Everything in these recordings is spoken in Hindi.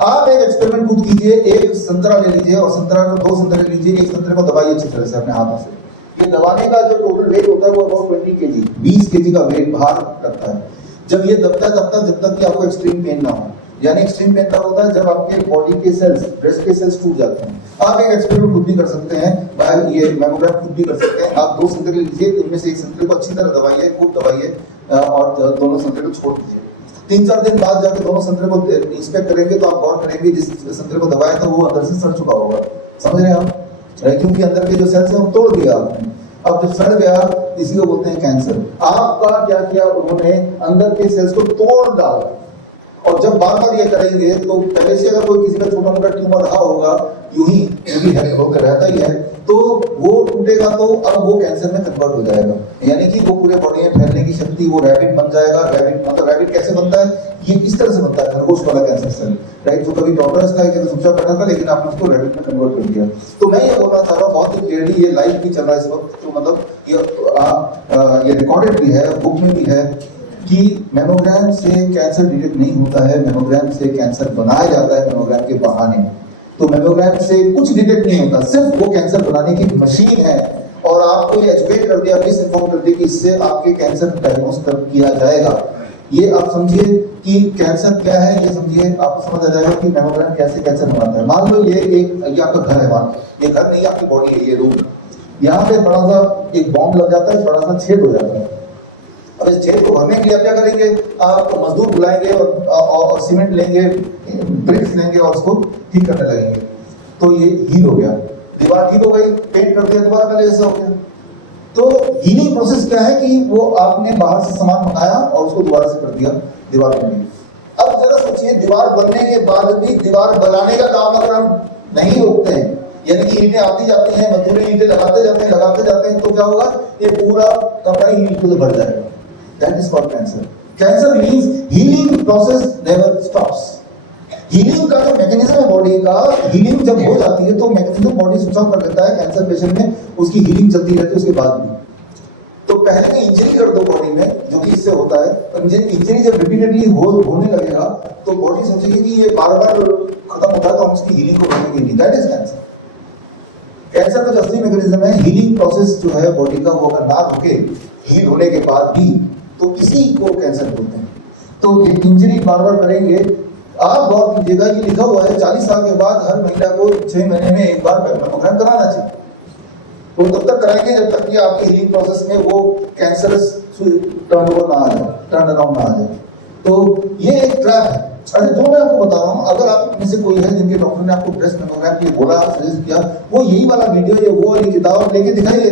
आप एक एक्सपेरिमेंट खुद कीजिए, एक संतरा ले लीजिए और संतरा को 2 संतरे ले लीजिए, एक संतरे को दबाइए अच्छी तरह से अपने हाथों से। ये दबाने का जो टोटल वेट होता है वो अबाउट 20 केजी, 20 केजी का वेट बाहर रखता है। जब ये दबता है तब तक जब तक कि आपको एक्सट्रीम पेन ना हो, यानी एक्सट्रीम पेन तब होता है जब आपके बॉडी के सेल्स, ब्रेस्ट के सेल्स टूट जाते हैं। आप एक एक्सपेरिमेंट खुद भी कर सकते हैं, ये मैमोग्राम खुद भी कर सकते हैं। आप 2 संतरे लीजिए, उनमें से एक संतरे को अच्छी तरह दबाइए, खूब दबाइए और दोनों संतरे को छोड़ दीजिए। 3-4 दिन बाद जाके दोनों संतरे को इंस्पेक्ट करेंगे तो आप गौर करेंगे जिस संतरे को दबाया था वो अंदर से सड़ चुका होगा। समझ रहे हैं आप? क्योंकि अंदर के जो सेल्स हैं वो तोड़ दिया आपने। अब जब सड़ गया इसी को बोलते हैं कैंसर। आपका क्या किया उन्होंने, अंदर के सेल्स को तोड़ डाला। और जब बार बार ये करेंगे तो पहले से अगर कोई किसी का छोटा मोटा ट्यूमर रहा होगा, यूं ही होकर रहता ही है, तो वो टूटेगा तो अब वो कैंसर में कन्वर्ट हो जाएगा, यानी कि वो पूरे बॉडी में फैलने की शक्ति, वो रैबिट बन जाएगा। रैबिट मतलब रैबिट कैसे बनता है, ये इस तरह से बनता है, खरगोश वाला कैंसर सेल, राइट, जो कभी डॉक्टर्स का एक सूचा करना था लेकिन आपने उसको रैबिट में कन्वर्ट कर दिया। तो मैं ये बोलना चाह रहा हूँ बहुत ही क्लियरली, ये लाइव भी चल रहा है इस वक्त, तो मतलब ये रिकॉर्डेड भी है, बुक में भी है कि मैमोग्राम से कैंसर डिटेक्ट नहीं होता है, मैमोग्राम से कैंसर बनाया जाता है मैमोग्राम के बहाने। तो मैमोग्राम से कुछ डिटेक्ट नहीं होता, सिर्फ वो कैंसर बनाने की मशीन है। और आपको ये एजुकेट कर दिया, मिस इन्फॉर्म कर दिया कि इससे आपके कैंसर डायग्नोस कर किया जाएगा। ये आप समझिए कि कैंसर क्या है, ये समझिए, आपको समझ आ जाएगा कि मैमोग्राम कैसे कैंसर बनाता है। मान लो ये आपका घर है, मान ये घर नहीं, आपकी बॉडी है, ये रूम, यहाँ पे बड़ा सा एक बॉम्ब लग जाता है, बड़ा सा छेद हो जाता है। अब इस छेद को भरने के लिए आप क्या करेंगे, आप मजदूर बुलाएंगे और सीमेंट लेंगे, ब्रिक्स लेंगे और उसको ठीक करने लगेंगे। तो ये हील हो गया, दीवार ठीक हो गई, पेंट कर दिया, दोबारा पहले जैसा हो गया। तो हीलिंग प्रोसेस क्या है कि वो आपने बाहर से सामान मंगाया और उसको दोबारा से कर दिया दीवार बनने। अब जरा सोचिए, दीवार बनने के बाद भी दीवार बनाने का काम अगर हम नहीं रोकते हैं, यानी कि ईंटें आती जाती हैं, मजदूरी ईंटें लगाते जाते हैं, तो क्या होगा, ये पूरा कपड़ा ही ईंट से भर जाएगा। That is called cancer. Cancer means healing process never stops. Healing का जो मैकेनिज्म है बॉडी का, हीलिंग जब हो जाती है तो मैकेनिज्म बॉडी स्विच ऑफ कर देता है। कैंसर पेशेंट में उसकी हीलिंग चलती रहती है उसके बाद भी। तो पहले तो इंजरी कर दो बॉडी में, जो कि इससे होता है। इंजरी जब रिपीटेडली होने लगेगा तो बॉडी सोचेगी कि ये बार बार खत्म होता है तो हम इसकी हीलिंग को करेंगे नहीं। That is cancer. कैंसर का जो असली मैकेनिज्म है, हीलिंग प्रोसेस जो है बॉडी का, वो अगर ना रुके हील होने के बाद भी, तो इसी को कैंसर बोलते हैं। तो ये इंजरी बार बार करेंगे। आप गौर कीजिएगा, ये लिखा हुआ है 40 साल के बाद हर महिला को 6 महीने में एक बार मैमोग्राम कराना चाहिए। तो तब तक कराएंगे जब तक कि आपकी हीलिंग प्रोसेस में वो कैंसरस टर्नओवर ना आ जाए, टर्न अराउंड ना आ जाए। तो ये एक ट्रैप है। अच्छा, जो मैं आपको बता रहा हूँ, अगर आप में से कोई है जिनके डॉक्टर ने आपको ब्रेस्ट मैमोग्राम के लिए बोला, सजेस्ट किया, वो यही वाला वीडियो या वो वाली किताब लेके दिखाइए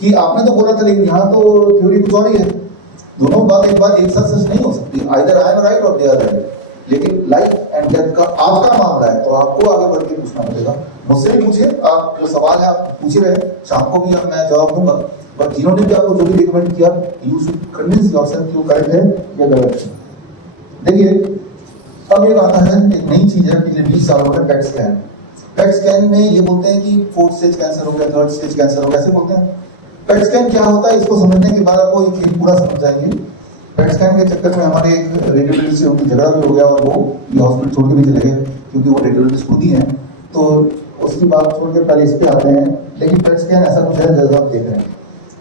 कि आपने तो बोला था लेकिन यहाँ तो थ्योरी कुछ और ही है। दोनों बात एक साथ सच नहीं हो सकती। आइदर आई एम राइट और दे आर राइट। लेकिन लाइफ एंड डेथ का आपका मामला है तो आपको आगे बढ़ के पूछना पड़ेगा। मुझसे भी पूछिए, आप जो सवाल है आप पूछ रहे हैं, शाम को भी मैं जवाब दूंगा। बट जिन्होंने भी आपको जो भी रिकमेंड किया, यू शुड कन्विंस योरसेल्फ कि वो करेक्ट है या गलत है। देखिए, अब एक आता है, एक नई चीज है, पिछले 20 सालों में पेट स्कैन। पेट स्कैन में ये बोलते हैं कि 4th स्टेज कैंसर हो गया, 3rd स्टेज कैंसर हो गया, ऐसे बोलते हैं। पेट स्कैन क्या होता है, इसको समझने के बाद आपको ये खेल पूरा समझ जाएंगे। पेट स्कैन के चक्कर में हमारे एक रेडियोलॉजिस्ट से उनकी झगड़ा भी हो गया और वो ये हॉस्पिटल छोड़ के भी चले गए, क्योंकि वो रेडियोलॉजिस्ट खुद ही हैं। तो उसकी बात छोड़ के पहले इस पे आते हैं। लेकिन पेट स्कैन ऐसा कुछ है जैसा आप देख रहे हैं,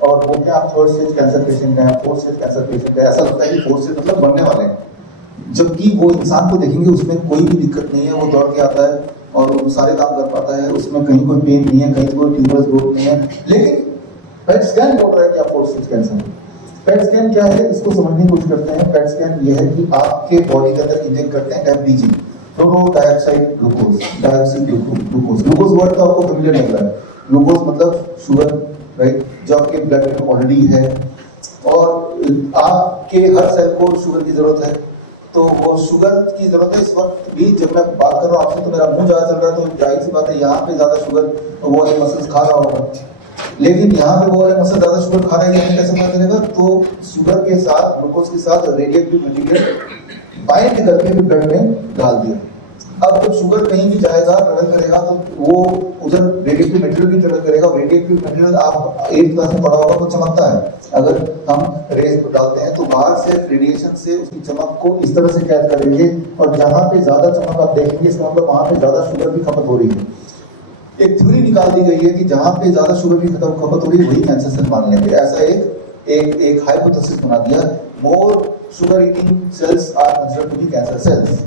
और वो क्या, आप 3rd स्टेज कैंसर पेशेंट है, 4th स्टेज कैंसर पेशेंट है, ऐसा लगता है कि 4th स्टेज मतलब बनने वाले हैं। जबकि वो इंसान को देखेंगे उसमें कोई भी दिक्कत नहीं है, वो दौड़ के आता है और वो सारे काम कर पाता है, उसमें कहीं कोई पेन नहीं है, कहीं कोई ट्यूमर ग्रोथ नहीं है। लेकिन पेट स्कैन बोल रहा है कि आप 4th स्टेज कैंसर है। पेट स्कैन क्या है, इसको समझने की कोशिश करते हैं। पेट स्कैन ये है कि आपके बॉडी के अंदर इंजेक्ट करते हैं FDG, fluoro dioxide glucose, glucose. Glucose word तो आपको फेमिलियर लग रहा है। ग्लूकोज मतलब शुगर, राइट, जो आपके ब्लड में ऑलरेडी है और आपके हर सेल को शुगर की जरूरत है। तो वो शुगर की जरूरत है। इस वक्त भी जब मैं बात कर रहा हूँ आपसे तो मेरा मुंह ज्यादा चल रहा है, तो जाहिर सी बात है यहाँ पे ज्यादा शुगर वो वाले मसल्स खा रहा होगा। लेकिन यहाँ पे वो वाले मसल ज्यादा शुगर खा रहे हैं, हमें कैसे पता चलेगा? तो शुगर के साथ, ग्लूकोज के साथ रेडियोएक्टिव मटेरियल बाइंड करके भी ब्लड में डाल दिया। अब जब शुगर कहीं भी जाएगा, ट्रेवल करेगा, तो वो उधर रेडिएटिव मटेरियल भी ट्रेवल करेगा। रेडिएटिव मटेरियल आप 8th क्लास में पढ़ा होगा, वो चमकता है। अगर हम रेस डालते हैं तो बाहर से रेडिएशन से उसकी चमक को इस तरह से कैद करेंगे, और जहां पे ज्यादा चमक आप देखेंगे, इसका मतलब वहां पे ज्यादा शुगर की खपत हो रही है। एक थ्योरी निकाल दी गई है कि जहां पे ज्यादा शुगर की खपत हो रही है वही कैंसर सेल मान लेंगे। ऐसा एक हाइपोथेसिस बना दिया। More sugar eating cells are considered to be cancer cells.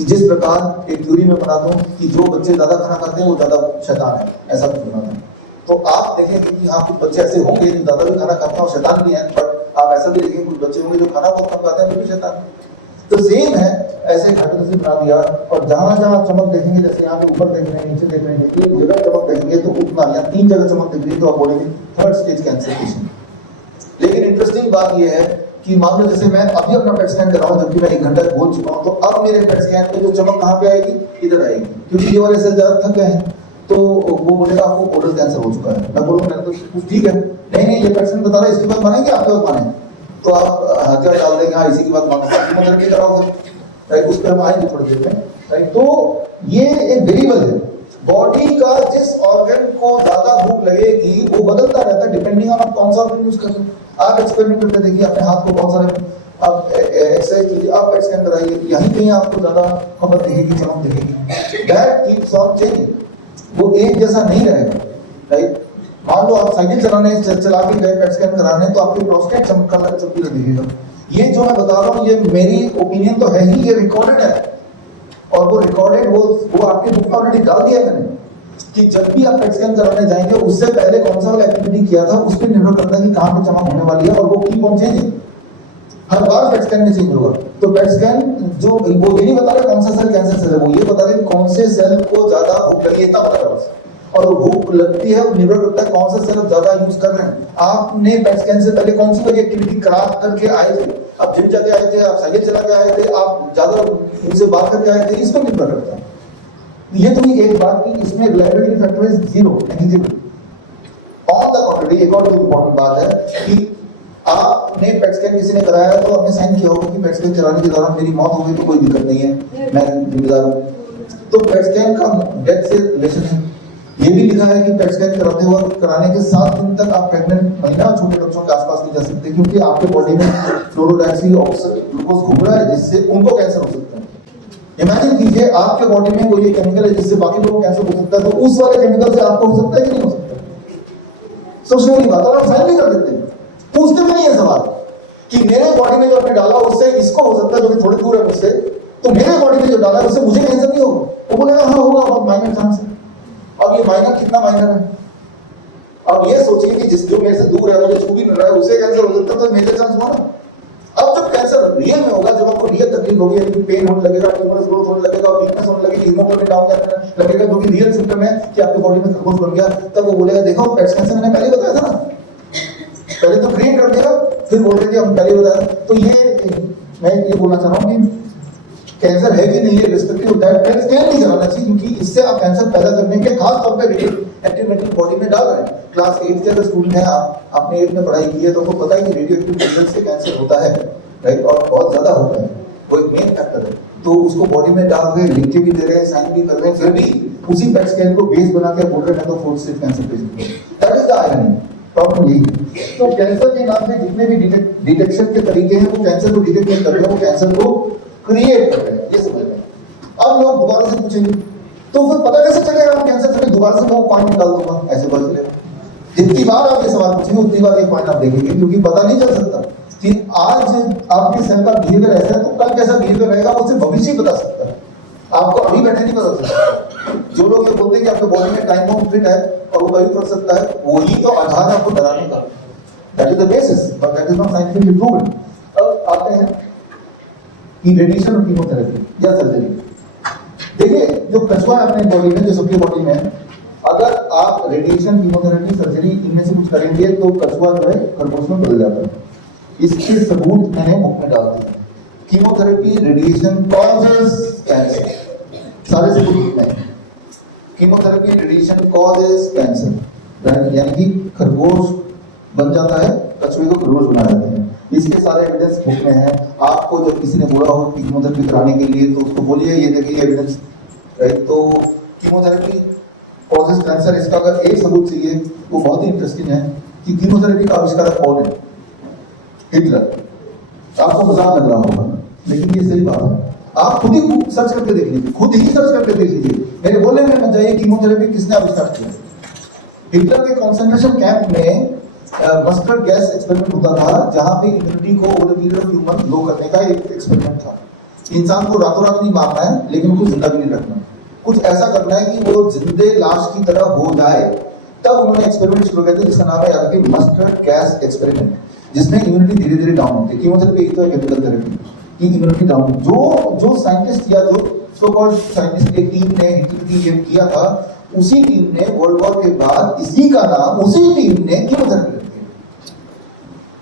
जिस प्रकार एक थ्योरी में बनाता हूँ कि जो बच्चे ज्यादा खाना खाते हैं वो ज्यादा शैतान है, ऐसा कुछ बनाता हूँ। तो आप देखेंगे कि हाँ, कुछ बच्चे ऐसे होंगे जो ज्यादा भी खाना खाते हैं और शैतान भी हैं, बट आप ऐसा भी देखेंगे कुछ बच्चे होंगे जो खाना बहुत कम खाते हैं तो भी शैतान है। तो सेम है, ऐसे हाइपोथेसिस बना दिया। और जहां जहां चमक देखेंगे, जैसे यहाँ पे ऊपर देख रहे हैं, नीचे देख रहे हैं, एक जगह चमक देखेंगे तो उतना, या 3 जगह चमक दिख रही है तो आप बोलेंगे 3rd स्टेज कैंसर पेशेंट। लेकिन इंटरेस्टिंग बात यह है कि मान लो जैसे मैं अभी अपना पेट स्कैन कर रहा हूँ, जबकि मैं 1 घंटा बोल चुका हूँ, तो अब मेरे पेट स्कैन में जो चमक कहाँ पे आएगी, इधर आएगी, क्योंकि ये वाले सेल ज्यादा थक गए हैं। तो वो बोलेगा आपको कोडल कैंसर हो चुका है। मैं बोलूँ मैंने तो कुछ ठीक है, नहीं ये पेट स्कैन बता रहा है, इसके बाद मानेंगे, आपके बाद माने तो आप हथियार डाल देंगे, हाँ इसी की बात मानते हैं, कीमोथेरेपी कराओ फिर, राइट। उस पर हम आएंगे थोड़ी देर में, राइट। तो ये एक वेरिएबल है। बॉडी का जिस ऑर्गन को ज्यादा भूख लगेगी वो बदलता रहता है डिपेंडिंग ऑन आप कौन सा ऑर्गन यूज कर रहे हैं। आप एक्सपेरिमेंट करके देखिए, अपने हाथ को कौन सा, आप एक्सरसाइज कीजिए, आप पेट स्कैन कराइए, यहीं कहीं आपको ज्यादा खबर दिखेगी, चमक दिखेगी। दैट कीप्स ऑन चेंजिंग, वो एक जैसा नहीं रहेगा, राइट। मान लो आप साइकिल चला के गए पेट स्कैन कराने, तो आपकी प्रोस्टेट चमकीला दिखेगा। ये जो मैं बता रहा हूँ ये मेरी ओपिनियन तो है ही, ये रिकॉर्डेड है, और वो रिकॉर्डेड वो आपके बुक में ऑलरेडी डाल दिया मैंने, कि जब भी आप पेट स्कैन कराने जाएंगे उससे पहले कौन सा वाला एक्टिविटी किया था उस पर निर्भर करता है कि कहाँ पे चमक होने वाली है, और वो की पहुंचेगी हर बार पेट स्कैन में चेंज होगा। तो पेट स्कैन जो वो ये नहीं बता रहे कौन सा सेल कैंसर सेल है, वो ये बता रहे कौन से सेल को ज्यादा भूख लगी, इतना बता रहा बस। और वो भूख लगती है, निर्भर करता है कौन सा सेल ज्यादा यूज कर रहे हैं। आपने पेट स्कैन से पहले कौन सी वाली एक्टिविटी करा करके आए थे, आप जिम जाके आए थे, आप साइकिल चला के आए थे, आप ज्यादा उनसे बात करके आए थे, इस पर निर्भर करता है। ये तो एक बात की इसमें reliability factor is 0, negative. On the contrary एक और इंपॉर्टेंट बात है कि आपने पेट स्कैन किसी ने कराया तो आपने साइन किया होगा कि पेट स्कैन कराने के दौरान मेरी मौत हो गई तो कोई दिक्कत नहीं है, मैं जिम्मेदार हूँ। तो पेट स्कैन का डेथ से रिलेशन है। ये भी लिखा है कि पेट स्कैन कराते हुए कराने के 7 दिन तक आप प्रेग्नेंट महिला छोटे बच्चों के आसपास नहीं जा सकते, क्योंकि आपके बॉडी में फ्लोरोडाक्सी ग्लूकोज घूम रहा है जिससे उनको कैंसर हो सकता है। इमेजिन कीजिए आपके बॉडी में कोई केमिकल है जिससे बाकी लोगों को कैंसर हो सकता है, तो उस वाले केमिकल से आपको हो सकता है कि नहीं हो सकता? सबसे बड़ी बात, और आप साइन भी कर देते हैं, पूछते भी नहीं है सवाल कि मेरे बॉडी में जो आपने डाला उससे इसको हो सकता है जो कि थोड़ी दूर है मुझसे, तो मेरे बॉडी में जो डाला है उससे मुझे कैंसर नहीं होगा। वो बोलेगा हाँ होगा, बहुत माइनर चांस है। अब ये माइनर कितना माइनर है? अब ये सोचिए कि जिस जो मेरे से दूर है, मुझे छू भी मिल रहा है, उसे कैंसर हो सकता है, तो मेजर चांस हुआ ना। अब जब कैंसर रियल में होगा, जब आपको रियल तकलीफ होगी, यानी पेन होने लगेगा, ट्यूमरस ग्रोथ होने लगेगा, वीकनेस होने लगेगी, हीमोग्लोबिन डाउन जाने लगेगा, जो कि रियल सिम्टम है कि आपके बॉडी में खरगोश बन गया, तब वो बोलेगा देखो पेट स्कैन से मैंने पहले बताया था ना। पहले तो ग्रीन कर देगा, फिर बोल रहे हम पहले बताया। तो ये मैं ये बोलना चाह रहा हूँ कि कैंसर है कि नहीं है रिस्पेक्टिव दैट पेट स्कैन नहीं कराना चाहिए, क्योंकि इससे आप कैंसर पैदा करने के खास तौर पे एक्टिव मेटल बॉडी में डाल रहे हैं। क्लास 8 के अगर स्टूडेंट है, आपने 8 में पढ़ाई की है तो आपको पता है कि रेडियो एक्टिव मेटल से कैंसर होता है, राइट, और बहुत ज्यादा होता है, वो एक मेन फैक्टर है। तो उसको बॉडी में डाल रहे हैं, लिख के भी दे रहे हैं, साइन भी कर रहे हैं, फिर भी उसी पेट स्कैन को बेस बना के बोल रहे हैं तो 4th stage cancer patient. That is the irony, problem यही है। तो कैंसर के नाम से जितने भी डिटेक्शन के तरीके हैं वो कैंसर को डिटेक्ट नहीं कर रहे हैं, वो कैंसर को क्रिएट कर रहे हैं, ये समझ में। अब लोग दोबारा से पूछेंगे तो फिर पता कैसे चलेगा हम कैंसर से? दोबारा से वो पॉइंट निकाल दूंगा, ऐसे पता चलेगा। जितनी बार आप ये सवाल पूछेंगे उतनी बार ये पॉइंट आप देखेंगे, क्योंकि पता नहीं चल सकता कि आज आपके सेल का बिहेवियर ऐसा है तो कल कैसा बिहेवियर रहेगा, वो सिर्फ भविष्य बता सकता है, आपको अभी बैठे नहीं पता सकता। जो लोग ये बोलते हैं कि आपके बॉडी में टाइम बम फिट है और वो कभी कर सकता है, वही तो आधार है आपको डराने का। That is the basis, but that is not scientifically proven. अब आते हैं कि रेडिएशन और कीमोथेरेपी या सर्जरी। देखिए जो कछुआ है अपने बॉडी में, जो सबकी बॉडी में है, अगर आप रेडिएशन, कीमोथेरेपी, सर्जरी इनमें से कुछ करेंगे तो कछुआ जो है खरगोश में बदल जाता है। इसके सबूत मैंने बुक में डाल दिए। कीमोथेरेपी, रेडिएशन कॉजेस कैंसर, सारे सबूत में। कीमोथेरेपी, रेडिएशन कॉजेस कैंसर, यानी कि खरगोश बन जाता है, कछुए को खरगोश बना देते हैं। इसके सारे एविडेंस बुक में है। आपको जब किसी ने बोला हो कीमोथेरेपी कराने के लिए तो उसको बोलिए ये देखिए कीमोथेरेपी एविडेंस, राइट? तो कीमोथेरेपी कॉजेज कैंसर, इसका अगर एक सबूत चाहिए वो बहुत ही इंटरेस्टिंग है कि कीमोथेरेपी का आविष्कारक कौन है? हिटलर। आपको मजाक लग रहा होगा, लेकिन ये सही बात है। आप खुद ही सर्च करके देख लीजिए, खुद ही सर्च करके देख लीजिए, मेरे बोलने में मत जाइए। कीमोथेरेपी किसने आविष्कार किया? हिटलर के कॉन्सेंट्रेशन कैंप में मस्टर्ड गैस एक्सपेरिमेंट होता था, जहां पे इम्यूनिटी को ओवर पीरियड ऑफ ह्यूमन लो करने का एक एक्सपेरिमेंट था। इंसान को रातों रात नहीं मारना है, लेकिन उसको जिंदा भी नहीं रखना, कुछ ऐसा करना है कि वो जिंदे लाश की तरह हो जाए। तब उन्होंने एक्सपेरिमेंट शुरू किया था जिसका नाम है याद रखिए मस्टर्ड गैस एक्सपेरिमेंट, जिसमें इम्यूनिटी धीरे धीरे डाउन होती है। कीमोथेरेपी एक तो है केमिकल थेरेपी की इम्यूनिटी डाउन। जो साइंटिस्ट या जो सो कॉल्ड साइंटिस्ट की टीम ने हिटलर की ये किया था, उसी टीम ने वर्ल्ड वॉर के बाद इसी का नाम उसी टीम ने कीमोथेरेपी रख दिया।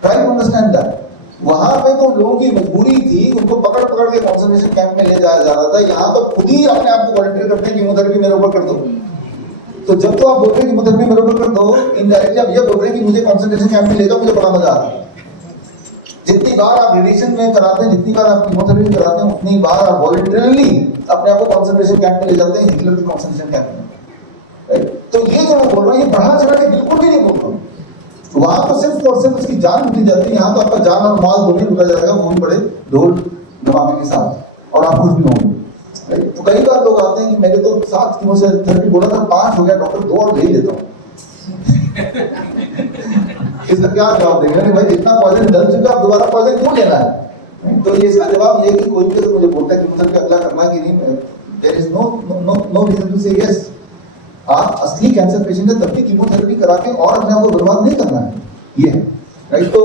Try to understand that. वहां पे तो लोगों की मजबूरी थी, उनको पकड़ पकड़ के कॉन्सेंट्रेशन कैंप में ले जाया जा रहा था। यहाँ तो खुद ही अपने आप को वॉलंटियर करते हैं कीमोथेरेपी मेरे ऊपर कर दो। तो जब तो आप बोल रहे हैं कीमोथेरेपी मेरे ऊपर कर दो, इनडायरेक्टली आप ये बोल रहे हैं कि मुझे कॉन्सेंट्रेशन कैंप में ले जाओ, मुझे बड़ा मजा आ रहा है। जितनी बार आप रेडिएशन में कराते हैं, जितनी बार आप कीमोथेरेपी कराते हैं, उतनी बार आप वॉलंटरली अपने आप को कॉन्सेंट्रेशन कैंप में ले जाते हैं, हिटलर के कॉन्सेंट्रेशन कैंप में। तो ये जो मैं बोल रहा हूँ, ये बढ़ा चढ़ा के बिल्कुल भी नहीं बोल रहा हूँ। वहां तो सिर्फ और सिर्फ उसकी जान लूटी जाती है, यहाँ तो आपका जान और माल दोनों लूटा जाएगा, वो भी बड़े ढोल धमाके के साथ, और आप खुश भी होंगे। तो कई बार लोग आते हैं कि मैंने तो 7 कीमोथेरेपी बोला था, 5 हो गया डॉक्टर, 2 और ले ही लेता हूँ। इसका क्या जवाब देंगे? अरे भाई जितना पॉइजन डल चुका, आप दोबारा पॉइजन क्यों लेना है? तो ये इसका जवाब ये कि कोई भी अगर मुझे बोलता है कि कीमोथेरेपी अगला करना है कि नहीं, there is no reason to say yes. आप असली कैंसर पेशेंट है तब भी कीमोथेरेपी करा के और अपने आप को बर्बाद नहीं करना है, ये है, राइट? तो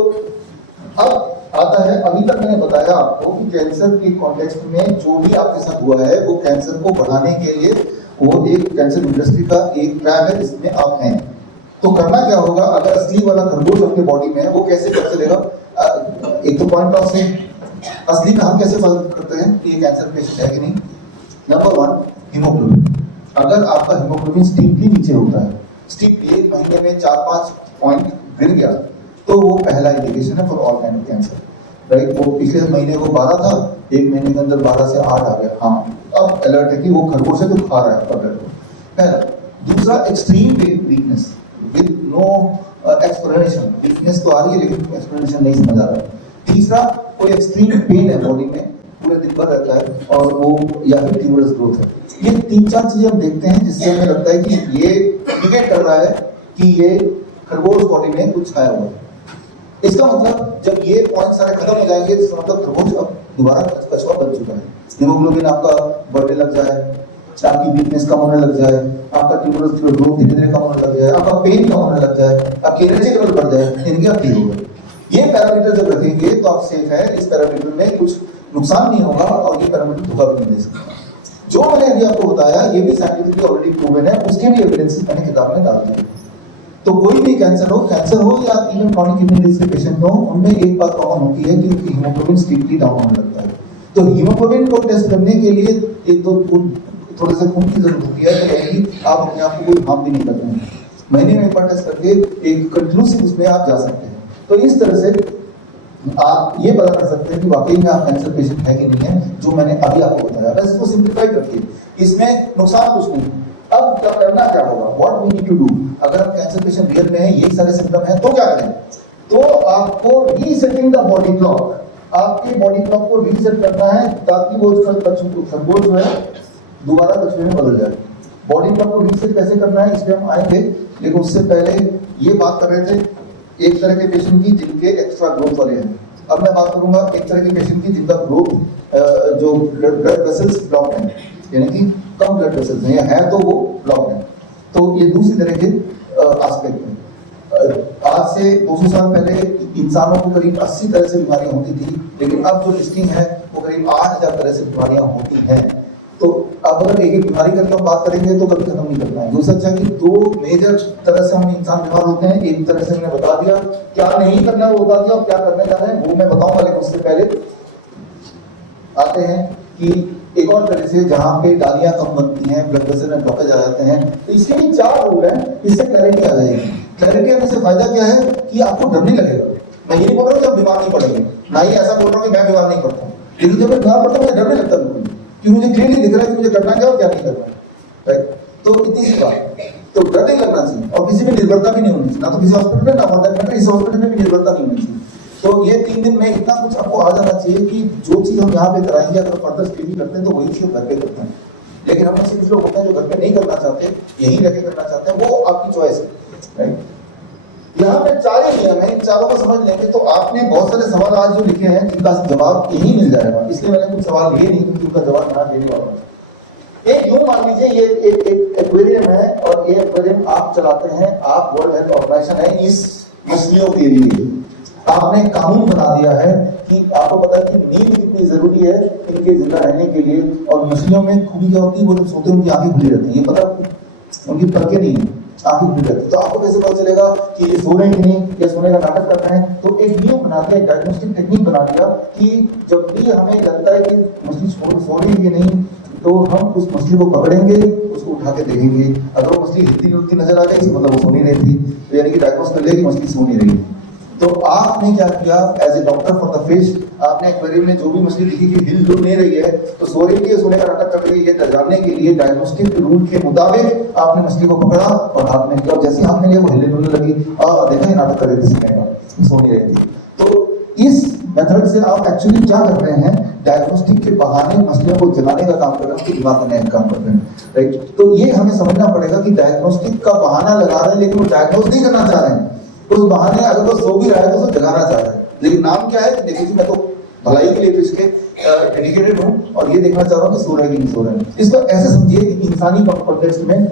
अब आता है, अभी तक मैंने बताया आपको कि कैंसर के कॉन्टेक्स्ट में जो भी आपके साथ हुआ है वो कैंसर को बढ़ाने के लिए वो एक कैंसर इंडस्ट्री का एक ट्रैप है जिसमें आप हैं। तो करना क्या होगा? अगर असली वाला खरगोश अपने बॉडी में है, वो कैसे कर चलेगा? एक तो पॉइंट ऑफ से असली में हम कैसे पता करते हैं कि ये कैंसर पेशेंट है कि नहीं? Number 1, haemoglobin. अगर आपका हीमोग्लोबिन स्टीपली नीचे होता है, स्टीपली 1 महीने में 4-5 पॉइंट गिर गया, तो वो पहला इंडिकेशन है for all kind of cancer, right? वो पिछले महीने वो 12 था, 1 महीने के अंदर 12 से 8 आ गया। हाँ, अब अलर्ट है कि वो खरगोश है जो खा रहा है ब्लड को, पहला। दूसरा, extreme weakness with no explanation. Weakness तो आ रही है लेकिन एक्सप्लेनेशन नहीं समझ आ रहा है। तीसरा, कोई एक्सट्रीम पेन है बॉडी में, पूरे दिन भर रहता है, और वो या फिर ट्यूमरस ग्रोथ है। ये 3-4 चीजें हम देखते हैं जिससे हमें लगता है कि ये इंडिकेट कर रहा है कि ये खरगोश बॉडी में कुछ आया हुआ है। इसका मतलब जब ये पॉइंट सारे खत्म हो जाएंगे तो मतलब खरगोश अब दोबारा कछुआ बन चुका है। हीमोग्लोबिन आपका बढ़ने लग जाए, आपकी वीकनेस कम होने लग जाए, आपका ट्यूमरस ग्रोथ धीरे धीरे कम होने लग जाए, आपका पेन कम होने लग जाए, आपकी एनर्जी लेवल बढ़ जाए, इनके आप ठीक होगा। ये पैरामीटर जब रखेंगे तो आप सेफ है, इस पैरामीटर में कुछ नुकसान नहीं होगा और ये पैरामीटर धोखा भी नहीं दे सकता। जो मैंने अभी आपको बताया ये भी साइंटिफिकली ऑलरेडी प्रूवन है, उसके भी एविडेंसेस मैंने किताब में डाल दिए। तो कोई भी कैंसर हो या इवन क्रॉनिक किडनी डिजीज के पेशेंट हो, उनमें एक बात कॉमन होती है कि उनकी हीमोग्लोबिन स्टीपली डाउन होने लगता है। तो हीमोग्लोबिन को टेस्ट करने के लिए एक दो थोड़े से खून की जरूरत होती है, तो आप अपने आप को कोई हार्म भी नहीं करते हैं। महीने में एक बार टेस्ट करके एक कंक्लूसिव उसमें आप जा सकते हैं। तो इस तरह से आप ये पता कर सकते हैं कि वाकई में आप कैंसर पेशेंट है कि नहीं है, जो मैंने अभी आपको बताया। बस इसको सिंप्लीफाई करके, इसमें नुकसान कुछ नहीं। अब क्या करना क्या होगा? What we need to do? अगर आप कैंसर पेशेंट रियल में है, ये सारे सिम्टम है, तो क्या करें? तो आपको रीसेटिंग द बॉडी क्लॉक, आपके बॉडी क्लॉक को रीसेट करना है ताकि वो खरगोश जो है दोबारा कछुए में बदल जाए। बॉडी क्लॉक को रीसेट कैसे करना है इस पर हम आएंगे, लेकिन उससे पहले ये बात कर रहे थे एक तरह के पेशेंट की जिनके एक्स्ट्रा ग्रोथ वाले हैं। अब मैं बात करूंगा एक तरह के पेशेंट की जिनका ग्रोथ जो ब्लड वेसल्स ब्लॉक हैं, यानी कि कम ब्लड वेसल्स हैं या है तो वो ब्लॉक है। तो ये दूसरी तरह के एस्पेक्ट हैं। आज से 200 साल पहले इंसानों को करीब 80 तरह से बीमारियां होती थी, लेकिन अब जो लिस्टिंग है वो करीब 8000 तरह से बीमारियां होती हैं। तो अब अगर एक एक बीमारी करके हम बात करेंगे तो कभी खत्म नहीं कर पाएंगे। हो सकता है कि 2 मेजर तरह से हम इंसान बीमार होते हैं। एक तरह से मैंने बता दिया, क्या नहीं करना है वो बता दिया, और क्या करने जा रहे हैं वो मैं बताऊंगा। लेकिन उससे पहले आते हैं कि एक और तरह से जहां पे डालियां कम बनती हैं, ब्लड वेसल में ब्लॉकेज आ जाते हैं, तो इसके भी 4 रूल हैं। इससे क्लैरिटी आ जाएगी। क्लैरिटी आने से फायदा क्या है कि आपको डर नहीं लगेगा। मैं ये नहीं बोल रहा हूँ कि आप बीमार नहीं पड़ेंगे, ना ही ऐसा बोल रहा हूँ कि मैं बीमार नहीं पड़ता हूँ, लेकिन जब मैं बीमार पड़ता हूँ मुझे डर नहीं लगता बिल्कुल। कि मुझे क्लियरली दिख रहा है कि मुझे करना क्या और क्या नहीं करना, राइट। तो इतनी सी बात, तो डर नहीं लगना चाहिए और किसी में निर्भरता भी नहीं होनी चाहिए, ना तो किसी हॉस्पिटल में, ना फॉर दैट मैटर इस हॉस्पिटल में भी निर्भरता नहीं होनी चाहिए। तो ये 3 दिन में इतना कुछ आपको आ जाना चाहिए कि जो चीज़ हम यहाँ पे कराएंगे अगर फर्दर स्टडी करते हैं तो वही चीज़ घर पे करते हैं। लेकिन हम ऐसे कुछ लोग होते हैं जो घर पे नहीं करना चाहते, यहीं रह के करना चाहते हैं, वो आपकी चॉइस है, राइट। यहाँ पे 4 ही नियम है, इन चारों को समझ लेंगे तो आपने बहुत सारे सवाल आज जो लिखे हैं जिनका जवाब यही मिल जाएगा, इसलिए मैंने कुछ सवाल लिए नहीं क्योंकि उनका जवाब यहाँ देने वाला है। एक यूं मान लीजिए ये एक एक्वेरियम है और ये एक्वेरियम आप चलाते हैं, आप वर्ल्ड हेल्थ ऑर्गेनाइजेशन है इस मछलियों के लिए, आपने कानून बना दिया है कि आपको पता है कि नींद कितनी जरूरी है इनके जिंदा रहने के लिए, और मछलियों में खूबी क्या होती है, वो जब सोते हैं उनकी आंखें खुली रहती है, ये पता उनकी पलकें नहीं है, आंखें खुली रहती है। तो आपको कैसे पता चलेगा कि ये सो रहे हैं कि नहीं या सोने का नाटक कर रहे हैं? तो एक नियम बना दिया, डायग्नोस्टिक टेक्निक बना दिया कि जब भी हमें लगता है कि मछली सो रही है कि नहीं, तो हम उस मछली को पकड़ेंगे, उसको उठा के देखेंगे, अगर वो मछली हिलती डुलती नजर आ जाएगी मतलब वो सो नहीं रही थी, तो यानी कि डायग्नोस कर लिया कि मछली सो नहीं रही। तो आपने क्या किया as a doctor for the fish, आपने एक्वेरियम में जो भी मछली दिखी कि हिल डुल नहीं रही है तो सो रही है, सोने का नाटक कर रही है, ये जानने के लिए डायग्नोस्टिक रूल के मुताबिक आपने मछली को पकड़ा और हाथ में लिया, और जैसे हाथ में लिया वो हिले डुलने लगी, देखा ये नाटक कर रही थी, सोने का सो नहीं रही थी। तो इस मेथड से आप एक्चुअली क्या कर रहे हैं, डायग्नोस्टिक के बहाने मछलियों को जलाने का काम कर रहे हैं, उसको दिमाग करने का काम कर रहे हैं, राइट। तो ये हमें समझना पड़ेगा कि डायग्नोस्टिक का बहाना लगा रहे हैं लेकिन वो डायग्नोस नहीं करना चाह रहे हैं, उस बहाने अगर वो सो भी रहा है तो उसको जगाना चाह रहे हैं। लेकिन नाम क्या है, देखिए मैं तो भलाई के लिए इसके डेडिकेटेड हूँ और ये देखना चाह रहा हूँ कि सो रहे कि नहीं सो रहे हैं। इसको ऐसे समझिए कि इंसानी कॉन्टेक्स्ट में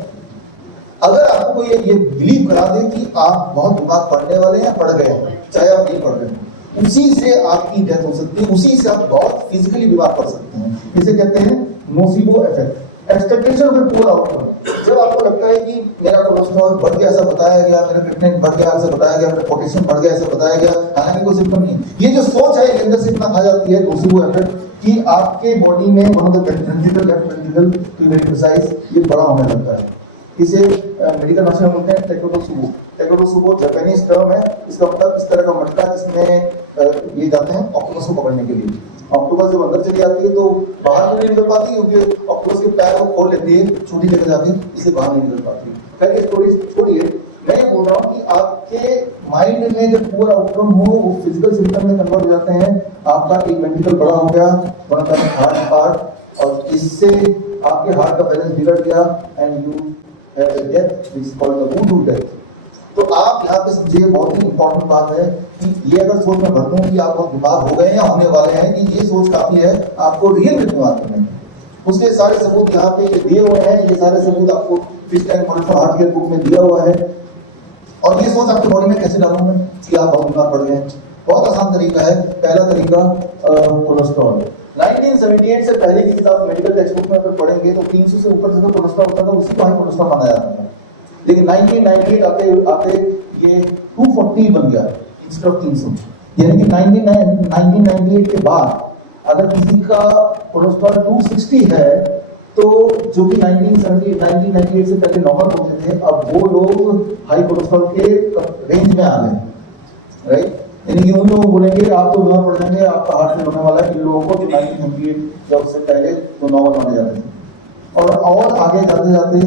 अगर आपको ये बिलीव करा दे कि आप बहुत दिमाग पढ़ने वाले हैं, पढ़ गए हैं, चाहे आप नहीं पढ़ रहे हैं, उसी से आपकी डेथ हो सकती है, उसी से आप बहुत फिजिकली बीमार पड़ सकते हैं। इसे कहते हैं nocebo effect, expectation of a poor outcome. जब आपको लगता है कि मेरा कोलेस्ट्रॉल बढ़ गया ऐसा बताया गया, मेरा क्रिएटिनिन बढ़ गया ऐसा बताया गया, मेरा पोटेशियम बढ़ गया ऐसा बताया गया, हालांकि कोई सिम्टम नहीं, ये जो सोच है ये अंदर से इतना खा जाती है नोसिबो इफेक्ट कि आपके बॉडी में one of the ventricle, left ventricle to very precise, ये बड़ा होने लगता है। इसे मेडिकल भाषा में बोलते हैं टेकोडोसुबो। टेकोडोसुबो जापानीज टर्म है, इसका मतलब इस तरह का मटका जिसमें ये जाते हैं ऑक्टोपस को पकड़ने के लिए। ऑक्टोपस जब अंदर चली आती है तो बाहर नहीं निकल पाती क्योंकि ऑक्टोपस के पैर को खोल लेती है, छोटी जगह जाती है, इसे बाहर नहीं निकल पाती। खैर ये स्टोरी छोड़िए, मैं ये बोल रहा हूँ कि आपके माइंड में जब पूरा आउटकम हो वो फिजिकल सिम्टम में कन्वर्ट हो जाते हैं। आपका एक वेंट्रिकल बड़ा हो गया, one of the heart part, और इससे आपके हार्ट का बैलेंस बिगड़ गया and you have a death which is called the वुडू death. तो आप यहाँ पे समझिए बहुत ही इंपॉर्टेंट बात है कि ये अगर सोच में भर दूं कि आप बहुत बीमार हो गए या होने वाले हैं, कि ये सोच काफी है आपको रियल में बीमार करने में। उसके सारे सबूत यहाँ पे दिए हुए हैं, ये सारे सबूत आपको fish tank model for heart care book में दिया हुआ है। और ये सोच आपके बॉडी में कैसे डालूंगा कि आप बहुत बीमार पड़ गए हैं? बहुत आसान तरीका है। पहला तरीका कोलेस्ट्रॉल। 1978 से पहले की किताब मेडिकल टेक्स्ट बुक में अगर पढ़ेंगे तो 300 से ऊपर जो कोलेस्ट्रॉल होता था उसी को हाई कोलेस्ट्रॉल माना जाता था। लेकिन 1998 आते ये 240 बन गया इंस्टेड ऑफ 300। यानी कि 1998 के बाद अगर किसी का कोलेस्ट्रॉल 260 है तो जो कि 1998 से पहले नॉर्मल होते थे, अब वो लोग हाई कोलेस्ट्रॉल के रेंज में आ गए, राइट। यानी कि उन लोग बोलेंगे आप तो बीमार पड़ जाएंगे, आपका हार्ट फेल होने वाला है, इन लोगों को जो 1998 जब से पहले तो नॉर्मल माने जाते थे। और आगे जाते जाते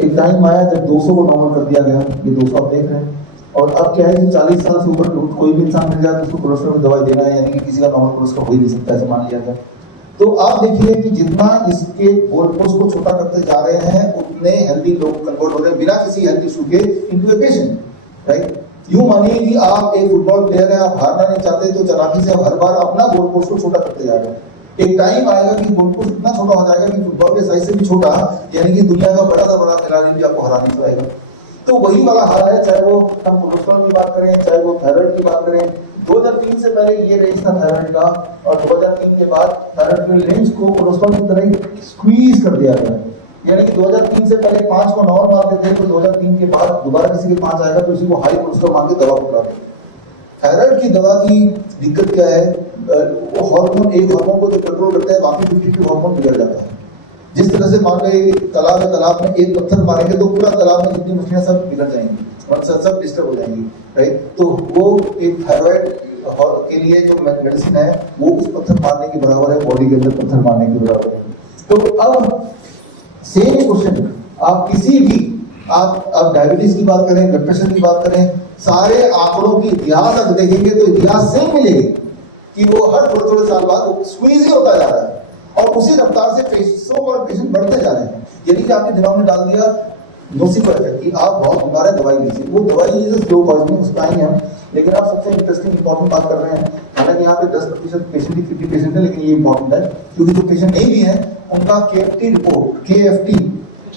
एक टाइम आया जब 200 को नॉर्मल कर दिया गया। ये 200 आप देख रहे हैं। और अब क्या है कि 40 साल से ऊपर कोई भी इंसान मिल जाए तो उसको कोलेस्ट्रॉल की दवाई देना है, यानी कि किसी का नॉर्मल कोलेस्ट्रॉल हो ही नहीं सकता, ऐसा मान लिया जाए। तो आप देखिए कि जितना इसके गोलपोस्ट को छोटा करते जा रहे हैं उतने हेल्दी लोग कन्वर्ट हो रहे हैं बिना किसी हेल्थ इशू के इनटू ए पेशेंट, राइट। यूं मानिए कि आप एक फुटबॉल प्लेयर हैं, आप हारना नहीं चाहते तो चालाकी से आप हर बार अपना गोलपोस्ट को छोटा करते जा रहे हैं। एक टाइम आएगा कि गोलपोस्ट इतना छोटा हो जाएगा कि फुटबॉल के साइज से भी छोटा, यानी कि दुनिया का बड़ा से बड़ा खिलाड़ी भी आपको हरा नहीं पाएगा। तो वही वाला हाल है, चाहे वो हम कोलेस्ट्रॉल की बात करें, चाहे वो थायराइड की बात करें। 2003 से पहले ये रेंज था थायराइड का, और 2003 के बाद थायराइड के रेंज को कोलेस्ट्रॉल की तरह स्क्वीज कर दिया गया। यानी कि 2003 से पहले 5 को नॉर्मल मानते थे, तो 2003 के बाद दोबारा किसी के 5 आएगा तो उसी को हाई कोलेस्ट्रॉल मान के दवा पकड़ाते। थायराइड की दवा की दिक्कत क्या है, वो हार्मोन, एक हार्मोन को जो कंट्रोल करता है बाकी 52 हार्मोन बिगड़ जाता है। जिस तरह से मान लो तालाब में एक पत्थर मारेंगे तो पूरा तालाब में जितनी मछलियां सब बिगड़ जाएंगी, सब डिस्टर्ब हो जाएंगी, राइट। तो वो एक थायराइड के लिए जो मेडिसिन है वो उस पत्थर मारने के बराबर है, बॉडी के अंदर पत्थर मारने के बराबर है। तो अब सेम क्वेश्चन आप किसी भी आप डायबिटीज की बात करें, ब्लड प्रेशर की बात करें, सारे आंकड़ों की इतिहास अगर देखेंगे तो इतिहास सेम मिलेगी कि वो हर थोड़े थोड़े साल बाद स्क्वीज ही होता जा रहा है और उसी रफ्तार से पेशेंट बढ़ते जा रहे हैं। यानी कि आपके दिमाग में डाल दिया नोसिफो इफेक्ट कि आप बहुत बीमार है, दवाई लीजिए। वो दवाई लीजिए स्लो पॉइजनिंग, उस पर आएंगे हम। लेकिन आप सबसे इंटरेस्टिंग इंपॉर्टेंट बात कर रहे हैं, हालांकि यहाँ पे 10% पेशेंट ही 50% है, लेकिन ये इंपॉर्टेंट है क्योंकि जो पेशेंट नहीं भी है उनका KFT report, KFT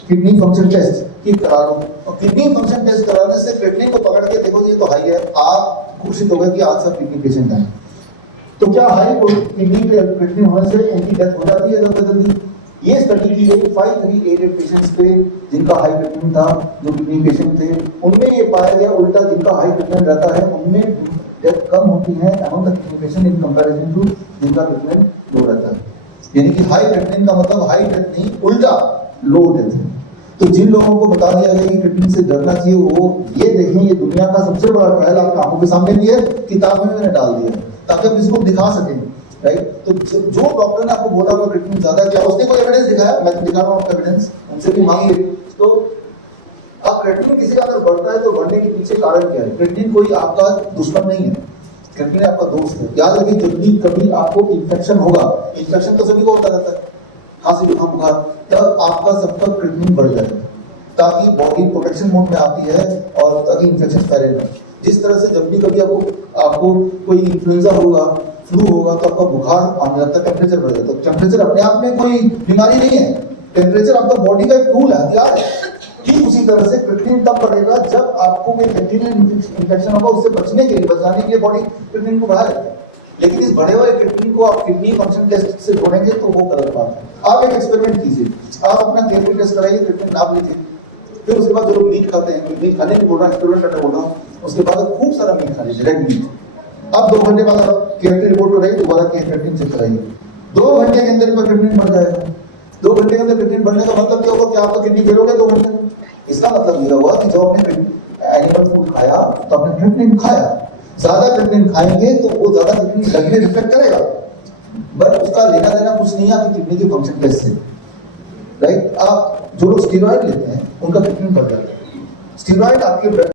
kidney function test की करा लो। और किडनी फंक्शन टेस्ट कराने से क्रिएटिनिन को पकड़ के देखो ये तो हाई है, आप घोषित हो गए कि आज सब किडनी पेशेंट है। तो क्या हाई किडनी पे क्रिएटिनिन होने से उनकी डेथ हो जाती है जल्दी जल्दी? ये स्टडी की गई 5388 पेशेंट्स पे जिनका हाई क्रिएटिनिन था, जो किडनी पेशेंट थे, उनमें ये पाया गया उल्टा, जिनका हाई क्रिएटिनिन रहता है उनमें डेथ कम होती है among the kidney patient in comparison to जिनका क्रिएटिनिन लो रहता है। यानी कि हाई क्रिएटिनिन का मतलब हाई डेथ नहीं, उल्टा लो डेथ है। तो जिन लोगों को बता दिया गया कि क्रिएटिनिन से डरना चाहिए, वो ये देखें, ये दुनिया का सबसे बड़ा ट्रायल आपकी आंखों के सामने भी है, किताब में मैंने डाल दिया है ताकि आप इसको दिखा सकें, राइट। तो जो डॉक्टर ने आपको बोला वो क्रिएटिनिन ज्यादा, क्या उसने कोई एविडेंस दिखाया? मैं तो दिखा रहा हूँ एविडेंस, उनसे भी मांगिए। तो अब क्रिएटिनिन किसी का अगर बढ़ता है तो बढ़ने के पीछे कारण क्या है? क्रिएटिनिन कोई आपका दुश्मन नहीं है, क्रिएटिनिन आपका दोस्त है। याद रखिए, जब भी कभी आपको इन्फेक्शन होगा, इन्फेक्शन तो सभी को होता रहता है, खांसी जुकाम बुखार, तब आपका सबका क्रिएटिनिन बढ़ जाएगा ताकि बॉडी प्रोटेक्शन मोड में आती है और ताकि इन्फेक्शन फैले ना। जिस तरह से जब भी कभी आपको कोई इन्फ्लुएंजा होगा, फ्लू होगा, तो आपका बुखार आने लगता है, टेम्परेचर बढ़ जाता है। टेम्परेचर अपने आप में कोई बीमारी नहीं है, टेम्परेचर आपका बॉडी का एक टूल है, हथियार है। ठीक उसी तरह से क्रिएटिनिन तब बढ़ेगा जब आपको कोई बैक्टीरियल इन्फेक्शन होगा, उससे बचने के लिए, बचाने के लिए बॉडी क्रिएटिनिन को बढ़ा देती है। लेकिन इस बढ़े हुए क्रिएटिनिन को आप किडनी फंक्शन टेस्ट से जोड़ेंगे तो वो गलत बात है। आप एक एक्सपेरिमेंट कीजिए, आप अपना केएफटी टेस्ट कराइए, क्रिएटिनिन नाप लीजिए, फिर उसके बाद जो लोग मीट खाते हैं, मीट खाने की बोल रहा है, एक्सपेरिमेंट करने बोल रहा हूँ, उसके बाद खूब सारा मीट खा लीजिए, रेड मीट। अब 2 घंटे बाद आप केएफटी रिपोर्ट कराइए, दोबारा क्रिएटिनिन चेक कराइए, 2 घंटे के अंदर क्रिएटिनिन बढ़ जाएगा। 2 घंटे के अंदर क्रिएटिनिन बढ़ने का मतलब क्या होगा कि आपका किडनी फेल हो गया 2 घंटे में। इसका मतलब ये हुआ कि जब आपने एनिमल फूड खाया तो आपने क्रिएटिनिन खाया, ज्यादा क्रिएटिनिन खाएंगे तो वो ज्यादा क्रिएटिनिन ब्लड में रिफ्लेक्ट करेगा, बट उसका लेना देना कुछ नहीं है आपकी किडनी के फंक्शन टेस्ट से, राइट। आप जो लोग स्टेरॉइड लेते हैं उनका क्रिएटिनिन बढ़ जाता है। स्टेरॉइड आपके